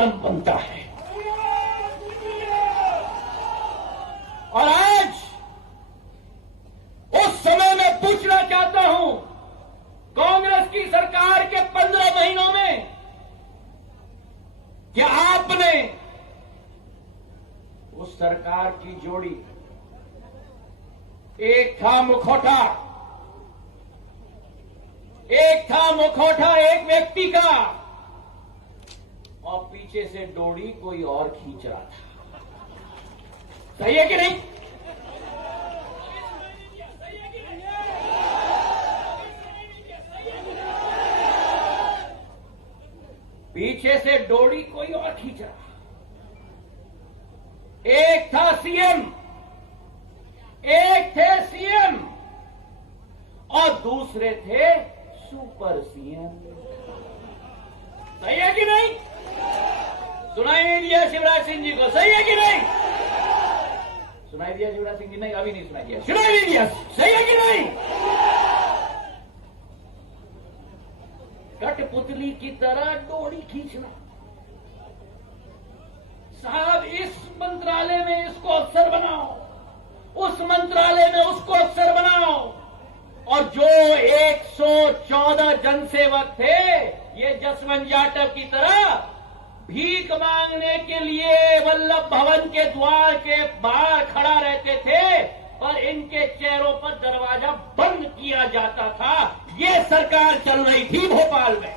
धर्म बनता है। और आज उस समय मैं पूछना चाहता हूं, कांग्रेस की सरकार के 15 महीनों में क्या आपने उस सरकार की जोड़ी, एक था मुखौटा एक व्यक्ति का, और पीछे से डोरी कोई और खींच रहा था। सही है कि नहीं? पीछे से डोरी कोई और खींच रहा। एक था सीएम, एक थे सीएम और दूसरे थे सुपर सीएम। सही है कि नहीं? सुनाई नहीं दिया शिवराज सिंह जी को? सही है कि नहीं? सुनाई दिया शिवराज सिंह जी? नहीं, अभी नहीं सुनाई दिया। सुनाई नहीं दिया? सही है कि नहीं? कठपुतली की तरह डोरी खींचना। साहब, इस मंत्रालय में इसको अफसर बनाओ, उस मंत्रालय में उसको अफसर बनाओ, और जो 114 जनसेवक थे ये जसवंत जाटव की तरह भीख मांगने के लिए वल्लभ भवन के द्वार के बाहर खड़ा रहते थे, पर इनके चेहरों पर दरवाजा बंद किया जाता था। ये सरकार चल रही थी भोपाल में।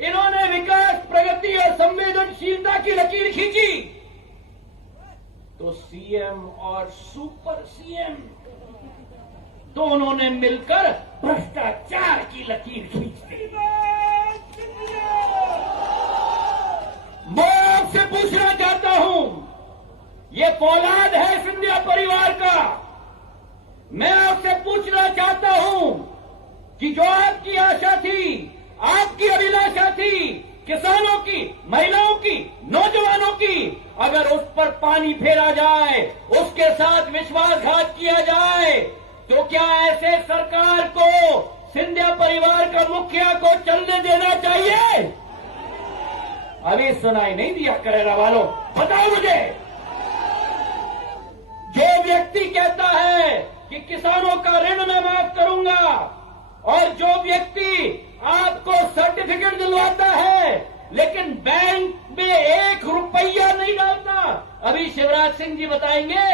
इन्होंने विकास, प्रगति और संवेदनशीलता की लकीर खींची, तो सीएम और सुपर सीएम दोनों ने मिलकर भ्रष्टाचार की लकीर खींच दी। मैं आपसे पूछना चाहता हूं, ये फौलाद है सिंधिया परिवार का। मैं आपसे पूछना चाहता हूं कि जो आपकी आशा थी, आपकी अभिलाषा थी, किसानों की, महिलाओं की, नौजवानों की, अगर उस पर पानी फेरा जाए, उसके साथ विश्वासघात किया जाए, तो क्या ऐसे सरकार को, सिंधिया परिवार का मुखिया को चलने देना चाहिए? अभी सुनाई नहीं दिया करेला वालों? बताओ मुझे। जो व्यक्ति कहता है कि किसानों का ऋण मैं माफ करूंगा, और जो व्यक्ति आपको सर्टिफिकेट दिलवाता है लेकिन बैंक में 1 रुपया नहीं डालता, अभी शिवराज सिंह जी बताएंगे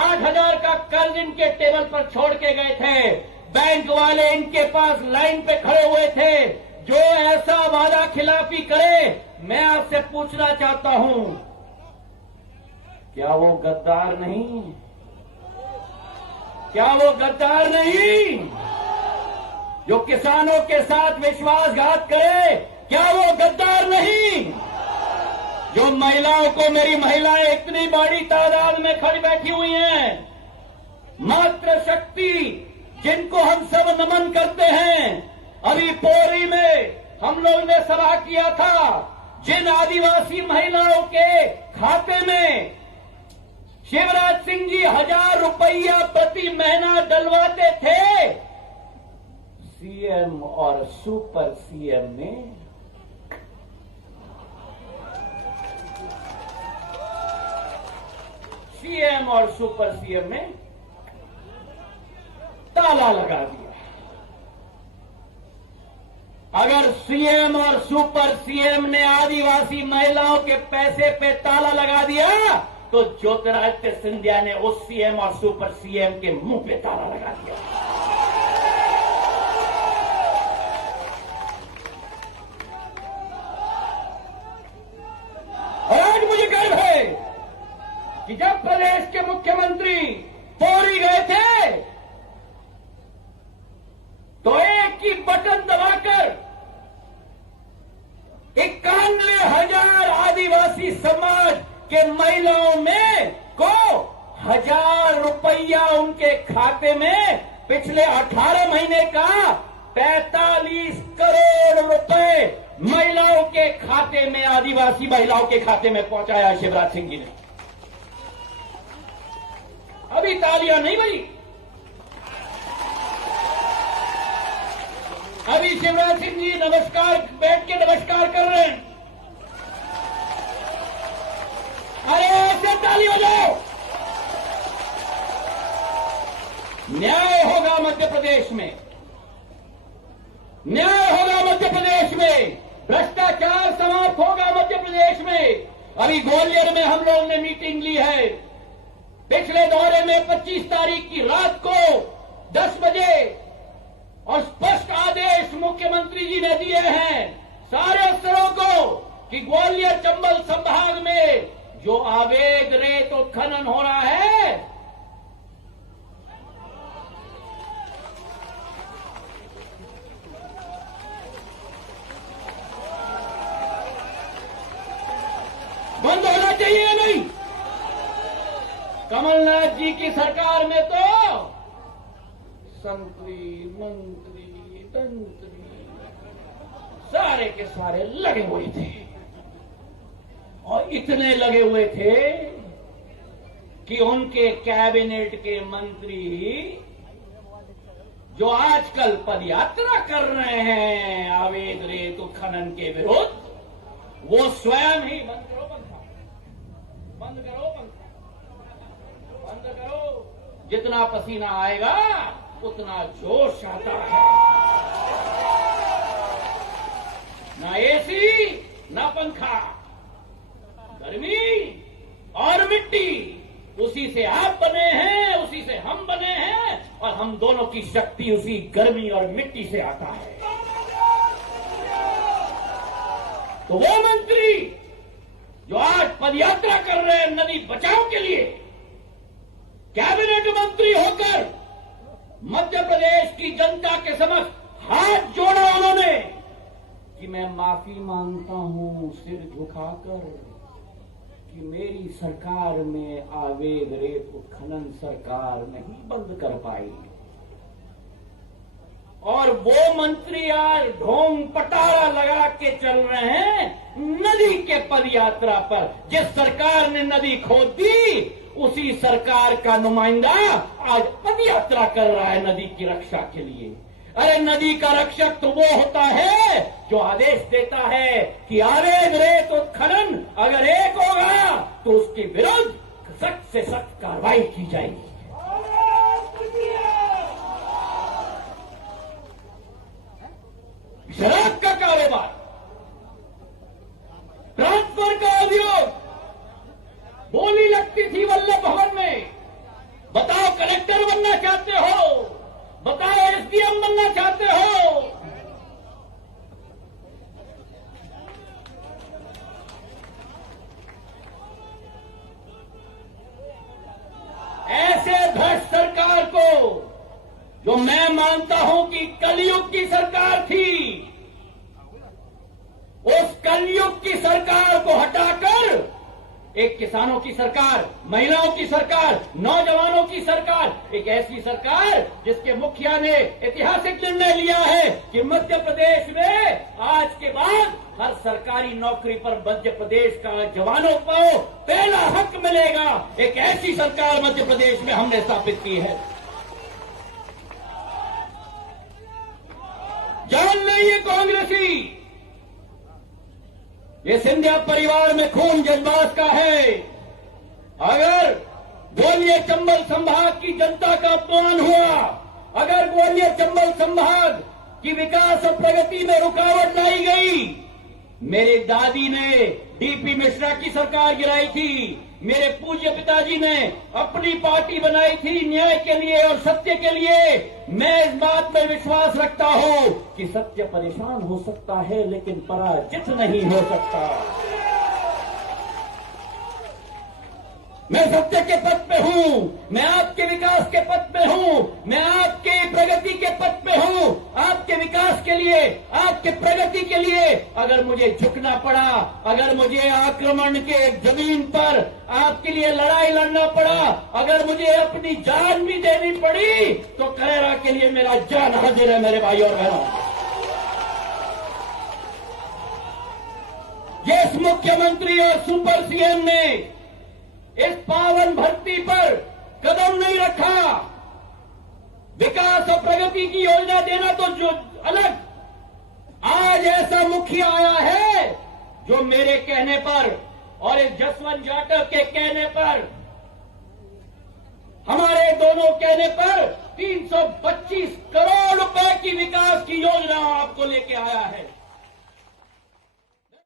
8,000 का कर्ज इनके टेबल पर छोड़ के गए थे, बैंक वाले इनके पास लाइन पे खड़े हुए थे। जो ऐसा वादा खिलाफी करे, मैं आपसे पूछना चाहता हूं, क्या वो गद्दार नहीं? क्या वो गद्दार नहीं जो किसानों के साथ विश्वासघात करे? क्या वो गद्दार नहीं जो महिलाओं को, मेरी महिलाएं इतनी बड़ी तादाद में खड़ी बैठी हुई हैं, मातृ शक्ति जिनको हम सब नमन करते हैं। अभी पोरी में हम लोग ने सभा किया था, जिन आदिवासी महिलाओं के खाते में शिवराज सिंह जी 1,000 रुपया प्रति महीना डलवाते थे, सीएम और सुपर सीएम ने ताला लगा दिया। अगर सीएम और सुपर सीएम ने आदिवासी महिलाओं के पैसे पे ताला लगा दिया, तो ज्योतिरादित्य सिंधिया ने उस सीएम और सुपर सीएम के मुंह पे ताला लगा दिया। और आज मुझे गर्व है कि जब प्रदेश के मुख्यमंत्री पौरी गए थे, तो एक ही बटन दबाकर 91,000 आदिवासी समाज के महिलाओं में को 1,000 रुपया उनके खाते में पिछले 18 महीने का 45 करोड़ रुपए महिलाओं के खाते में, आदिवासी महिलाओं के खाते में पहुंचाया शिवराज सिंह जी ने। अभी तालियां नहीं बजी। अभी शिवराज सिंह जी नमस्कार बैठ के नमस्कार कर रहे हैं। अरे ऐसे ताली बजाओ। न्याय होगा मध्य प्रदेश में, न्याय होगा मध्य प्रदेश में, भ्रष्टाचार समाप्त होगा मध्य प्रदेश में। अभी ग्वालियर में हम लोगों ने मीटिंग ली है। पिछले दौरे में 25 तारीख की रात को 10 बजे और स्पष्ट आदेश मुख्यमंत्री जी ने दिए हैं सारे अफसरों को कि ग्वालियर चंबल संभाग में जो अवैध रेत उत्खनन हो रहा है, बंद होना चाहिए या नहीं? कमलनाथ जी की सरकार में तो संतरी, मंत्री, तंत्री सारे के सारे लगे हुए थे और इतने लगे हुए थे कि उनके कैबिनेट के मंत्री जो आजकल पदयात्रा कर रहे हैं अवैध रेत उत्खनन के विरुद्ध, वो स्वयं ही बंद करो पंखा, बंद करो पंखा, बंद करो। जितना पसीना आएगा उतना जोश आता है। ना एसी ना पंखा, गर्मी और मिट्टी, उसी से आप बने हैं, उसी से हम बने हैं और हम दोनों की शक्ति उसी गर्मी और मिट्टी से आता है। तो वो मंत्री जो आज पदयात्रा कर रहे हैं नदी बचाओ के लिए, कैबिनेट मंत्री होकर मध्य प्रदेश की जनता के समक्ष हाथ जोड़ा उन्होंने कि मैं माफी मांगता हूं सिर झुकाकर कि मेरी सरकार में अवैध रेत उत्खनन सरकार नहीं बंद कर पाई। और वो मंत्री आज ढोंग पटारा लगा के चल रहे हैं नदी के पदयात्रा पर। जिस सरकार ने नदी खोद दी उसी सरकार का नुमाइंदा आज पदयात्रा कर रहा है नदी की रक्षा के लिए। अरे नदी का रक्षक तो वो होता है जो आदेश देता है कि अवैध रेत उत्खनन अगर एक होगा तो उसके विरुद्ध सख्त से सख्त कार्रवाई की जाएगी। शराब का कारोबार, ट्रांसफर का अभियोग, बोली लगती थी वल्लभ भवन में। बताओ कलेक्टर बनना चाहते हो, बताओ एसडीएम बनना चाहते हो, ऐसे भ्रष्ट सरकार को जो मैं मानता हूं कि कलयुग की सरकार थी, उस कलयुग की सरकार को हटाकर एक किसानों की सरकार, महिलाओं की सरकार, नौजवानों की सरकार, एक ऐसी सरकार जिसके मुखिया ने ऐतिहासिक निर्णय लिया है कि मध्य प्रदेश में आज के बाद हर सरकारी नौकरी पर मध्य प्रदेश का जवानों को पहला हक मिलेगा। एक ऐसी सरकार मध्य प्रदेश में हमने स्थापित की है। जान लीजिए कांग्रेसी, ये सिंधिया परिवार में खून जज्बात का है। अगर ग्वालियर चंबल संभाग की जनता का अपमान हुआ, अगर ग्वालियर चंबल संभाग की विकास और प्रगति में रुकावट लाई गई, मेरे दादी ने डीपी मिश्रा की सरकार गिराई थी, मेरे पूज्य पिताजी ने अपनी पार्टी बनाई थी न्याय के लिए और सत्य के लिए। मैं इस बात में विश्वास रखता हूं कि सत्य परेशान हो सकता है लेकिन पराजित नहीं हो सकता। मैं सत्य के पथ पे हूं, मैं आपके विकास के पथ पे हूं, मैं आपके प्रगति के पथ पे हूं। आपके विकास के लिए, आपके प्रगति के लिए अगर मुझे झुकना पड़ा, अगर मुझे आक्रमण के जमीन पर आपके लिए लड़ाई लड़ना पड़ा, अगर मुझे अपनी जान भी देनी पड़ी, तो करेरा के लिए मेरा जान हाजिर है मेरे भाई और बहनों। जिस मुख्यमंत्री और सुपर सीएम ने इस पावन धरती पर कदम नहीं रखा, विकास और प्रगति की योजना देना तो जो अलग, आज ऐसा मुखिया आया है जो मेरे कहने पर और इस जसवंत जाटव के कहने पर, हमारे दोनों कहने पर 325